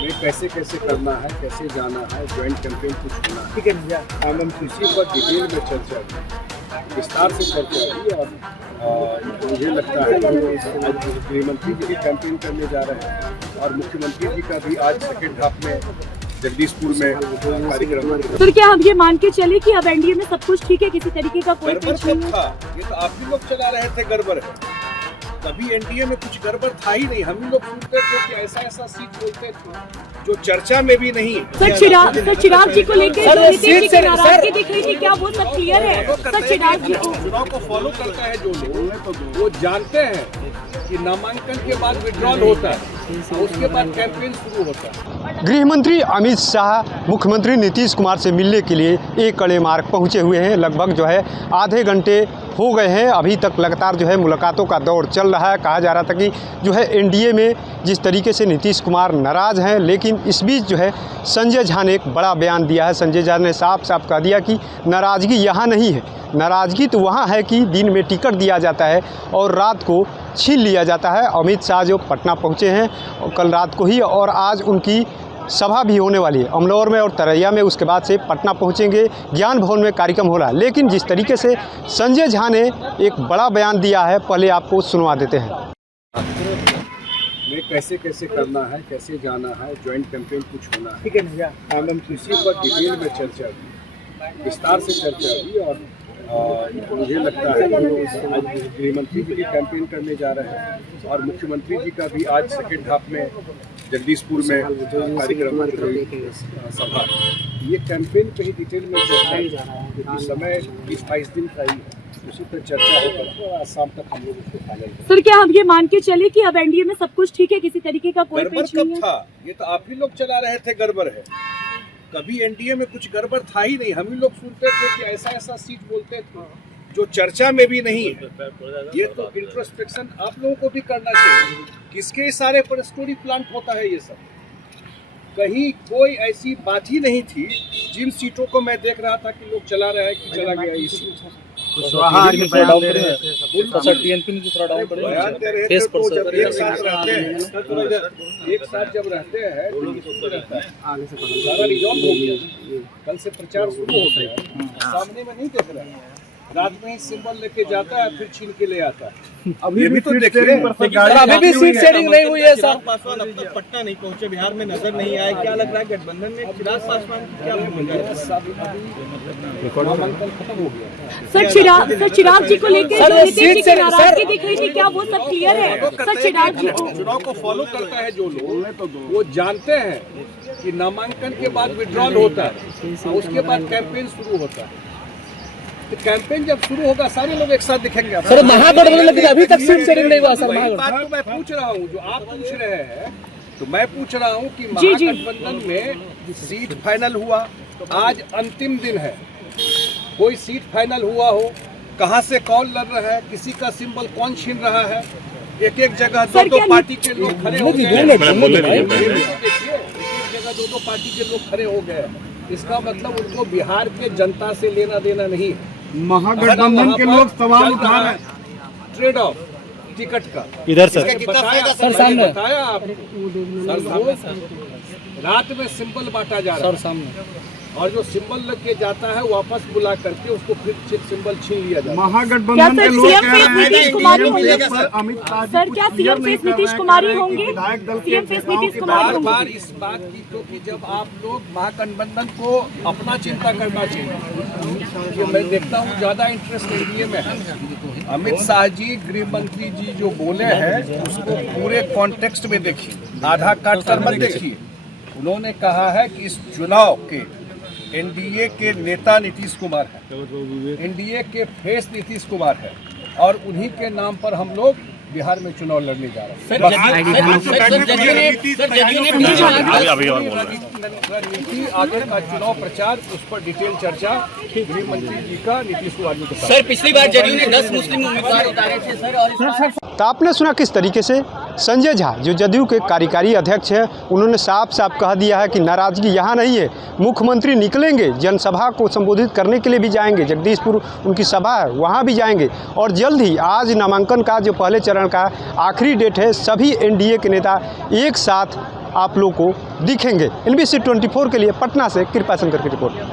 में कैसे कैसे करना है, कैसे जाना है, ज्वाइंट कैंपेन कुछ होना है, ठीक है भैया। इसी पर डिटेल में चर्चा हुई, विस्तार से चर्चा हुई और मुझे लगता है कि आज गृहमंत्री जी भी कैंपेन करने जा रहे हैं और मुख्यमंत्री जी का भी आज सेकेंड हाफ में जगदीशपुर में कार्यक्रम है। सर क्या हम ये मान के चले कि अब एनडीए में सब कुछ ठीक है, किसी तरीके का कोई गड़बड़ पेच नहीं कब है? था? ये तो आप ही लोग चला रहे थे गड़बड़ है। कभी एनडीए में कुछ गड़बड़ था ही नहीं। हम ही लोग सुनते थे कि ऐसा ऐसा सीट बोलते थे जो चर्चा में भी नहीं। सर चिराग जी को लेकर जो नीतीश जी की नाराजगी दिख रही थी, क्या वो सब क्लियर है? सर चिराग जी को चुनाव को फॉलो करता है जो लोग, वो जानते हैं कि नामांकन के बाद विड्रॉल होता है और उसके बाद कैंपेन शुरू होता है। गृह मंत्री अमित शाह मुख्यमंत्री नीतीश कुमार से मिलने के लिए एक कड़े मार्ग पहुंचे हुए हैं। लगभग जो है आधे घंटे हो गए हैं। अभी तक लगातार जो है मुलाकातों का दौर चल रहा है। कहा जा रहा था कि जो है एनडीए में जिस तरीके से नीतीश कुमार नाराज़ हैं, लेकिन इस बीच जो है संजय झा ने एक बड़ा बयान दिया है। संजय झा ने साफ साफ कह दिया कि नाराज़गी यहाँ नहीं है, नाराज़गी तो वहाँ है कि दिन में टिकट दिया जाता है और रात को छीन लिया जाता है। अमित शाह जो पटना पहुँचे हैं कल रात को ही, और आज उनकी सभा भी होने वाली है अमलौर में और तरैया में। उसके बाद से पटना पहुंचेंगे, ज्ञान भवन में कार्यक्रम हो रहा है। लेकिन जिस तरीके से संजय झा ने एक बड़ा बयान दिया है, पहले आपको सुनवा देते हैं। में कैसे कैसे करना है, कैसे जाना है, ज्वाइंट कैंपेन कुछ होना है, ठीक है भैया। इसी पर डिटेल में चर्चा हुई, विस्तार से चर्चा हुई और मुझे लगता है कि आज गृहमंत्री जी भी कैंपेन करने जा रहे हैं और मुख्यमंत्री जी का भी आज सेकेंड हाफ में जगदीशपुर में कार्यक्रम सभा। ये कैंपेन कहीं डिटेल में चर्चा ही जा रहा है क्योंकि समय 20-22 दिन का ही है, उसी पर चर्चा होकर आज शाम तक हम लोग उसको फाइनल करेंगे। सर क्या हम ये मान के चले कि अब एनडीए में सब कुछ ठीक है, किसी तरीके का कोई गड़बड़ पेच नहीं कब है? था? ये तो आप ही लोग चला रहे थे गड़बड़ है। कभी एनडीए में कुछ गड़बड़ था ही नहीं। हम ही लोग सुनते थे कि ऐसा ऐसा सीट बोलते थे जो चर्चा में भी नहीं है। ये तो इंट्रोस्पेक्शन आप लोगों को भी करना चाहिए। किसके इशारे पर स्टोरी प्लांट होता है ये सब? कहीं कोई ऐसी बात ही नहीं थी। जिन सीटों को मैं देख रहा था कि लोग चला रहे हैं कि चला गया इस बयान दे रहे थे तो जब एक साथ रहते हैं, एक साथ जब रहते हैं सारा रिजॉल्व हो गया। कल से प्रचार शुरू हो गया, सामने में नहीं देख रहे हैं। रात में ही सिंबल लेके जाता है फिर छीन के ले आता है। अभी भी तो देखिए अभी भी सीट शेयरिंग नहीं हुई है। सर पासवान अब तक पटना नहीं पहुंचे, बिहार में नजर नहीं आए। क्या लग रहा है गठबंधन में चिराग पासवान की क्या भूमिका है? नामांकन खत्म हो गया। सर चिराग जी को लेकर जो नीतीश जी की नाराजगी दिख रही थी, क्या वो सब क्लियर है? सर चिराग जी को चुनाव को फॉलो करता है जो लोग, वो जानते हैं कि नामांकन के बाद विड्रॉल होता है और उसके बाद कैंपेन शुरू होता है। तो कैंपेन जब शुरू होगा सारे लोग एक साथ दिखेंगे। सर महागठबंधन लेकिन अभी तक सीट शेयरिंग नहीं हुआ। सर बात तो मैं पूछ रहा हूँ, जो आप पूछ रहे हैं तो मैं पूछ रहा हूँ कि महागठबंधन में सीट फाइनल हुआ, आज अंतिम दिन है। कोई सीट फाइनल हुआ हो, कहाँ से कौन लड़ रहा है, किसी का सिंबल कौन छीन रहा है, एक एक जगह दो पार्टी के लोग खड़े हो गए। एक जगह दो पार्टी के लोग खड़े हो गए। इसका मतलब उनको बिहार के जनता से लेना देना नहीं है। महागठबंधन के लोग सवाल उठा रहे हैं ट्रेड ऑफ टिकट का। इधर सर सर सामने बताया आपको, रात में सिंबल बांटा जा रहा है सामने, और जो सिंबल लग के जाता है वापस बुला करके उसको फिर सिंबल छीन लिया जाता है। महागठबंधन के लोग कह रहे हैं नीतीश कुमार होंगे। अमित शाह जी सर क्या सीएम फेस नीतीश कुमार ही होंगे? सीएम फेस नीतीश कुमार बार होंगे। बार इस बात की तो कि जब आप लोग महागठबंधन को अपना चिंता करना चाहिए। ये मैं देखता हूँ ज्यादा इंटरेस्ट एनडीए में है। अमित शाह जी गृह मंत्री जी जो बोले हैं उसको पूरे कॉन्टेक्स्ट में देखिए, आधा काट कर मत देखिए। उन्होंने कहा है कि इस चुनाव के एनडीए के नेता नीतीश कुमार है, एनडीए के फेस नीतीश कुमार है और उन्हीं के नाम पर हम लोग बिहार में चुनाव लड़ने जा रहे हैं। रणनीति आगे का चुनाव प्रचार, उस पर डिटेल चर्चा गृह मंत्री जी का नीतीश कुमार जी के साथ। सर पिछली बार जदयू ने 10 मुस्लिम उम्मीदवार उतारे थे सर, और तो आपने सुना किस तरीके से संजय झा जो जदयू के कार्यकारी अध्यक्ष हैं, उन्होंने साफ साफ कह दिया है कि नाराजगी यहाँ नहीं है। मुख्यमंत्री निकलेंगे, जनसभा को संबोधित करने के लिए भी जाएंगे, जगदीशपुर उनकी सभा है वहाँ भी जाएंगे। और जल्द ही आज नामांकन का जो पहले चरण का आखिरी डेट है, सभी एनडीए के नेता एक साथ आप लोग को दिखेंगे। NBC 24 के लिए पटना से कृपा शंकर की रिपोर्ट।